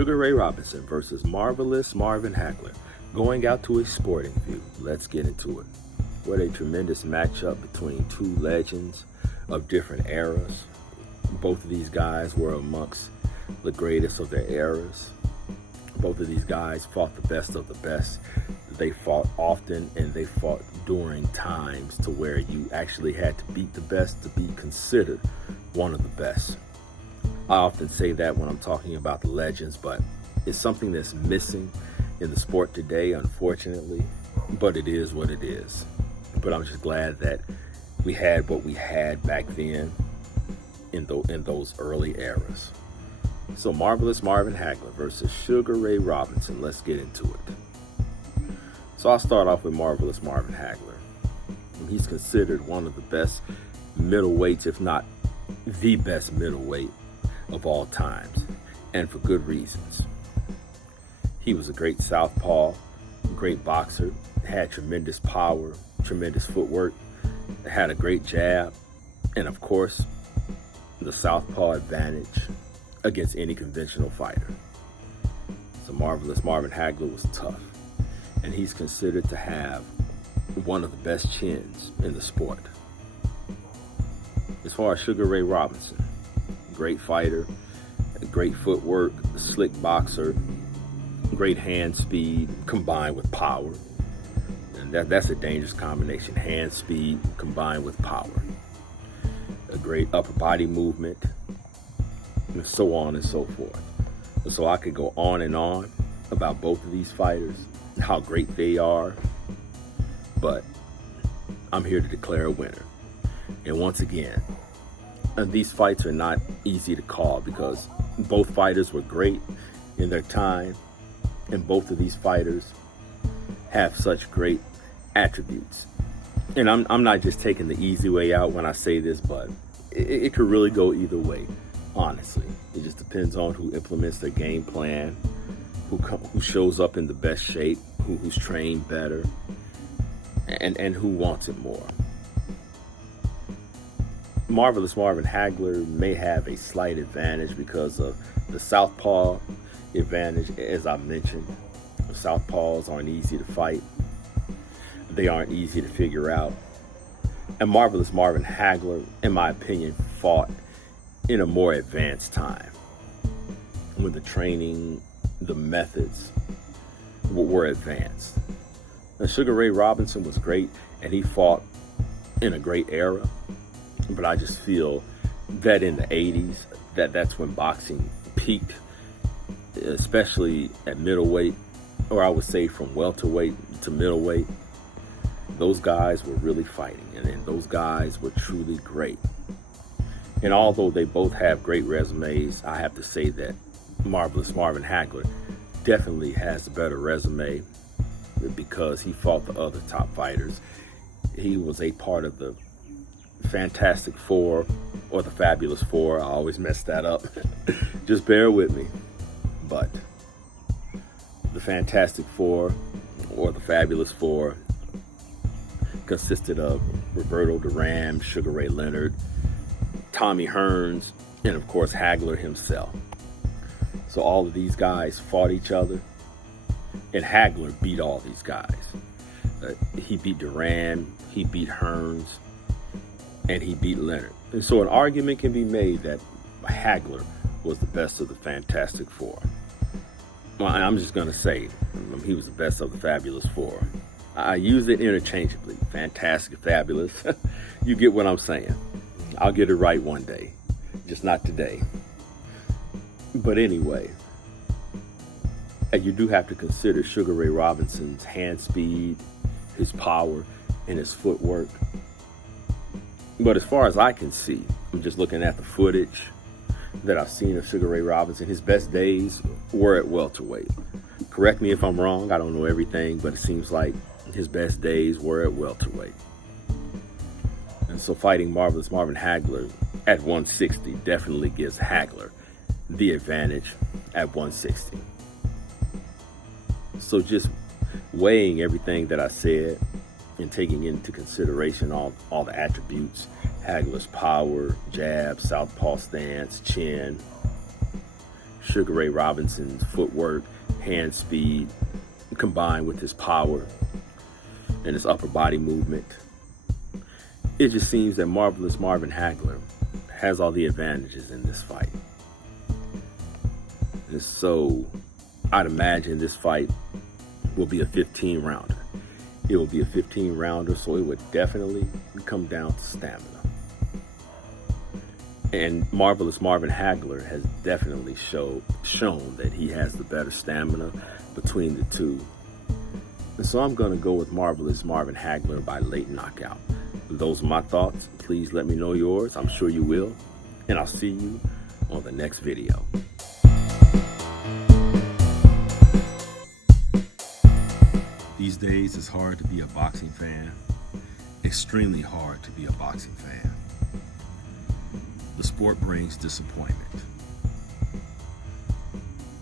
Sugar Ray Robinson versus Marvelous Marvin Hagler. Going out to a sporting view. Let's get into it. What a tremendous matchup between two legends of different eras. Both of these guys were amongst the greatest of their eras. Both of these guys fought the best of the best. They fought often, and they fought during times to where you actually had to beat the best to be considered one of the best. I often say that when I'm talking about the legends, but it's something that's missing in the sport today, unfortunately, but it is what it is. But I'm just glad that we had what we had back then in those early eras. So Marvelous Marvin Hagler versus Sugar Ray Robinson. Let's get into it. So I'll start off with Marvelous Marvin Hagler. He's considered one of the best middleweights, if not the best middleweight of all times, and for good reasons. He was a great southpaw, great boxer, had tremendous power, tremendous footwork, had a great jab, and of course, the southpaw advantage against any conventional fighter. So Marvelous Marvin Hagler was tough, and he's considered to have one of the best chins in the sport. As far as Sugar Ray Robinson, great fighter, great footwork, slick boxer, great hand speed combined with power. And that's a dangerous combination, hand speed combined with power. A great upper body movement, and so on and so forth. So I could go on and on about both of these fighters, how great they are, but I'm here to declare a winner. And once again, these fights are not easy to call because both fighters were great in their time, and both of these fighters have such great attributes. And I'm not just taking the easy way out when I say this, but it could really go either way, honestly. It just depends on who implements their game plan, who shows up in the best shape, who's trained better, and who wants it more. Marvelous Marvin Hagler may have a slight advantage because of the southpaw advantage. As I mentioned, southpaws aren't easy to fight. They aren't easy to figure out. And Marvelous Marvin Hagler, in my opinion, fought in a more advanced time when the training, the methods were advanced. Now, Sugar Ray Robinson was great, and he fought in a great era. But I just feel that in the 80s, that's when boxing peaked, especially at middleweight, or I would say from welterweight to middleweight. Those guys were really fighting, and those guys were truly great. And although they both have great resumes, I have to say that Marvelous Marvin Hagler definitely has a better resume because he fought the other top fighters. He was a part of the Fantastic Four or the Fabulous Four. I always mess that up. Just bear with me. But the Fantastic Four or the Fabulous Four consisted of Roberto Duran, Sugar Ray Leonard, Tommy Hearns, and of course Hagler himself. So all of these guys fought each other, and Hagler beat all these guys. He beat Duran, he beat Hearns, and he beat Leonard. And so an argument can be made that Hagler was the best of the Fantastic Four. Well, I'm just going to say he was the best of the Fabulous Four. I use it interchangeably. Fantastic, fabulous. You get what I'm saying. I'll get it right one day, just not today. But anyway, you do have to consider Sugar Ray Robinson's hand speed, his power, and his footwork. But as far as I can see, I'm just looking at the footage that I've seen of Sugar Ray Robinson. His best days were at welterweight. Correct me if I'm wrong. I don't know everything, but it seems like his best days were at welterweight. And so fighting Marvelous Marvin Hagler at 160 definitely gives Hagler the advantage at 160. So just weighing everything that I said and taking into consideration all the attributes, Hagler's power, jab, southpaw stance, chin, Sugar Ray Robinson's footwork, hand speed, combined with his power and his upper body movement. It just seems that Marvelous Marvin Hagler has all the advantages in this fight. And so I'd imagine this fight will be a 15-rounder. It will be a 15-rounder, so it would definitely come down to stamina. And Marvelous Marvin Hagler has definitely shown that he has the better stamina between the two. And so I'm going to go with Marvelous Marvin Hagler by late knockout. Those are my thoughts. Please let me know yours. I'm sure you will. And I'll see you on the next video. These days, it's hard to be a boxing fan. Extremely hard to be a boxing fan. The sport brings disappointment.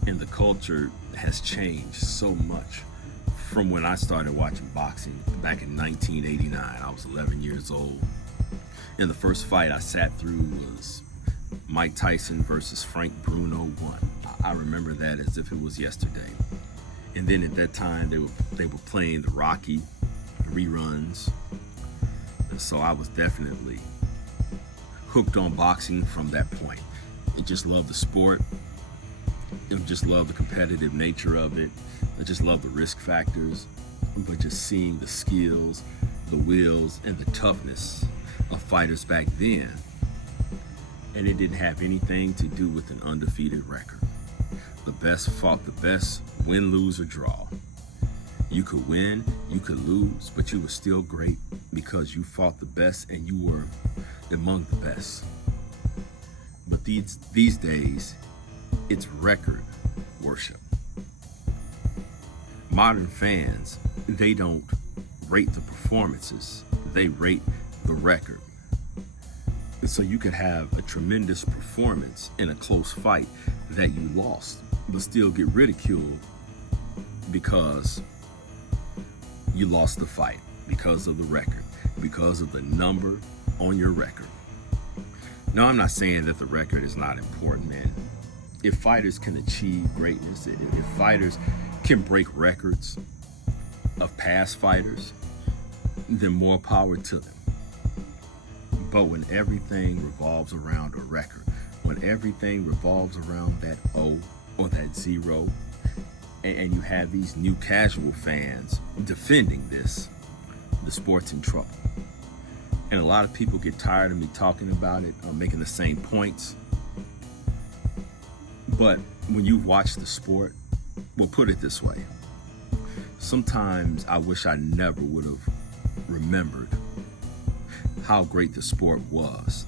And the culture has changed so much from when I started watching boxing back in 1989. I was 11 years old. And the first fight I sat through was Mike Tyson versus Frank Bruno 1. I remember that as if it was yesterday. And then at that time, they were playing the Rocky reruns. And so I was definitely hooked on boxing from that point. I just loved the sport. I just loved the competitive nature of it. I just loved the risk factors. But just seeing the skills, the wills, and the toughness of fighters back then. And it didn't have anything to do with an undefeated record. The best fought the best, win, lose, or draw. You could win, you could lose, but you were still great because you fought the best and you were among the best. But these days, it's record worship. Modern fans, they don't rate the performances, they rate the record. So you could have a tremendous performance in a close fight that you lost, but still get ridiculed because you lost the fight, because of the record, because of the number on your record. Now, I'm not saying that the record is not important, man. If fighters can achieve greatness, if fighters can break records of past fighters, then more power to them. But when everything revolves around a record, when everything revolves around that O or that 0, and you have these new casual fans defending this, the sport's in trouble. And a lot of people get tired of me talking about it, making the same points. But when you watch the sport, we'll put it this way. Sometimes I wish I never would have remembered how great the sport was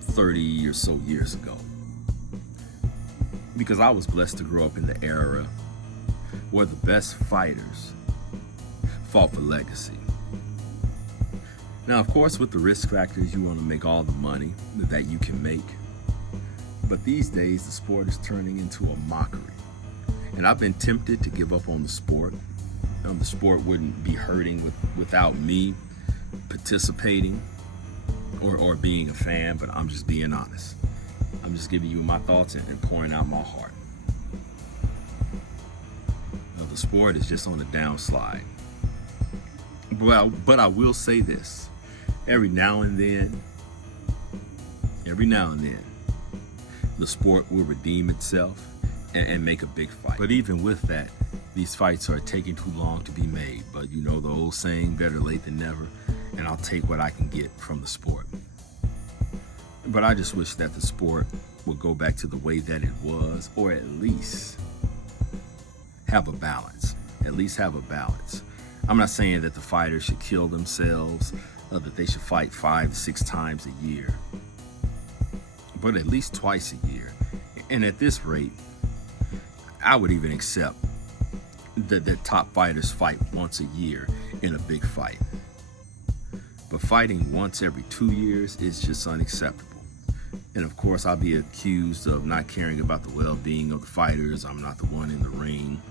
30 or so years ago. Because I was blessed to grow up in the era where the best fighters fought for legacy. Now, of course, with the risk factors, you want to make all the money that you can make. But these days, the sport is turning into a mockery. And I've been tempted to give up on the sport. The sport wouldn't be hurting without me participating or being a fan, but I'm just being honest. I'm just giving you my thoughts and pouring out my heart. The sport is just on a downslide. But I will say this. Every now and then, the sport will redeem itself and make a big fight. But even with that, these fights are taking too long to be made. But you know the old saying, better late than never, and I'll take what I can get from the sport. But I just wish that the sport would go back to the way that it was, or at least have a balance. I'm not saying that the fighters should kill themselves, that they should fight 5 to 6 times a year, but at least twice a year. And at this rate, I would even accept that the top fighters fight once a year in a big fight. But fighting once every 2 years is just unacceptable. And of course, I'll be accused of not caring about the well-being of the fighters. I'm not the one in the ring.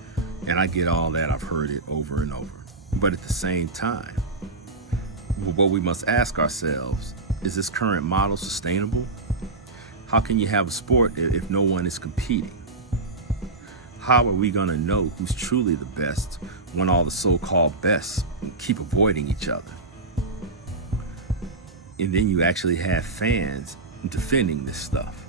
And I get all that. I've heard it over and over. But at the same time, what we must ask ourselves, is this current model sustainable? How can you have a sport if no one is competing? How are we going to know who's truly the best when all the so-called best keep avoiding each other? And then you actually have fans defending this stuff.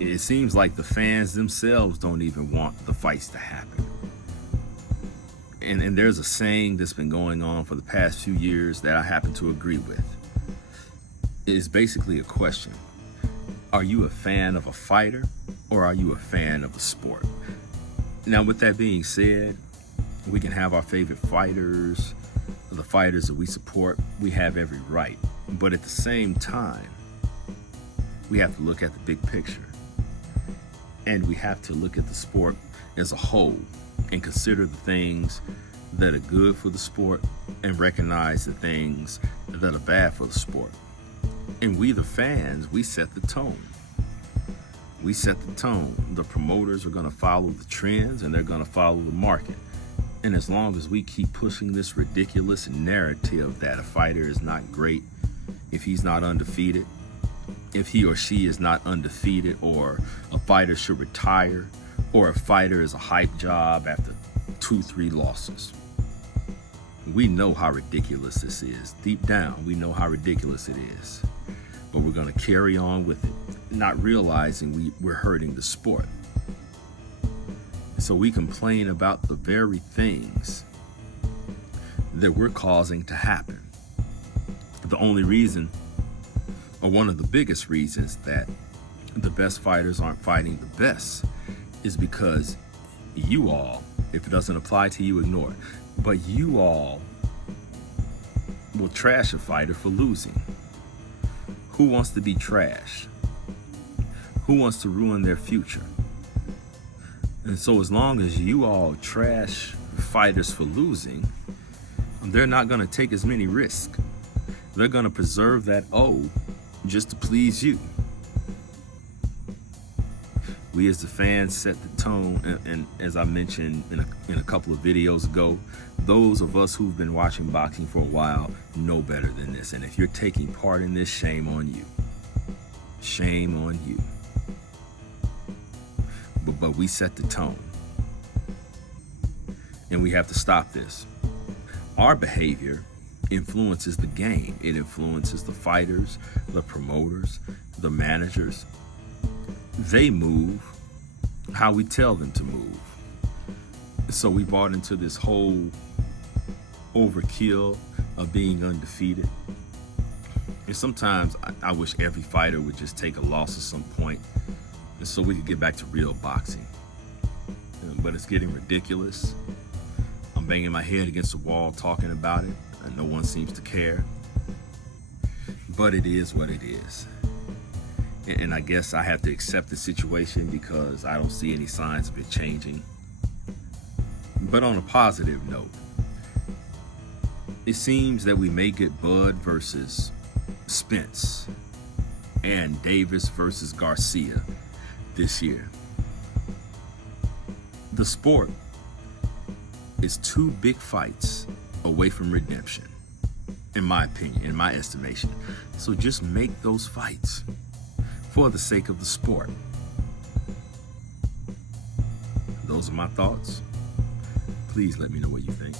It seems like the fans themselves don't even want the fights to happen. And there's a saying that's been going on for the past few years that I happen to agree with. It's basically a question. Are you a fan of a fighter or are you a fan of a sport? Now, with that being said, we can have our favorite fighters, the fighters that we support. We have every right. But at the same time, we have to look at the big picture. And we have to look at the sport as a whole and consider the things that are good for the sport and recognize the things that are bad for the sport. And we, the fans, we set the tone. We set the tone. The promoters are going to follow the trends and they're going to follow the market. And as long as we keep pushing this ridiculous narrative that a fighter is not great if he's not undefeated, if he or she is not undefeated, or a fighter should retire, or a fighter is a hype job after 2-3 losses. We know how ridiculous this is. Deep down, we know how ridiculous it is. But we're going to carry on with it, not realizing we're hurting the sport. So we complain about the very things that we're causing to happen. The only reason, or one of the biggest reasons, that the best fighters aren't fighting the best is because you all, if it doesn't apply to you, ignore it, but you all will trash a fighter for losing. Who wants to be trashed? Who wants to ruin their future? And so as long as you all trash fighters for losing, they're not going to take as many risks. They're going to preserve that O just to please you. We as the fans set the tone, and as I mentioned in a couple of videos ago, those of us who've been watching boxing for a while know better than this. And if you're taking part in this, shame on you. Shame on you. But we set the tone. And we have to stop this. Our behavior influences the game. It influences the fighters, the promoters, the managers. They move how we tell them to move. So we bought into this whole overkill of being undefeated. And sometimes I wish every fighter would just take a loss at some point, and so we could get back to real boxing. But it's getting ridiculous. I'm banging my head against the wall talking about it, and no one seems to care. But it is what it is. And I guess I have to accept the situation because I don't see any signs of it changing. But on a positive note, it seems that we may get Bud versus Spence and Davis versus Garcia this year. The sport is 2 big fights away from redemption, in my opinion, in my estimation. So just make those fights for the sake of the sport. Those are my thoughts. Please let me know what you think.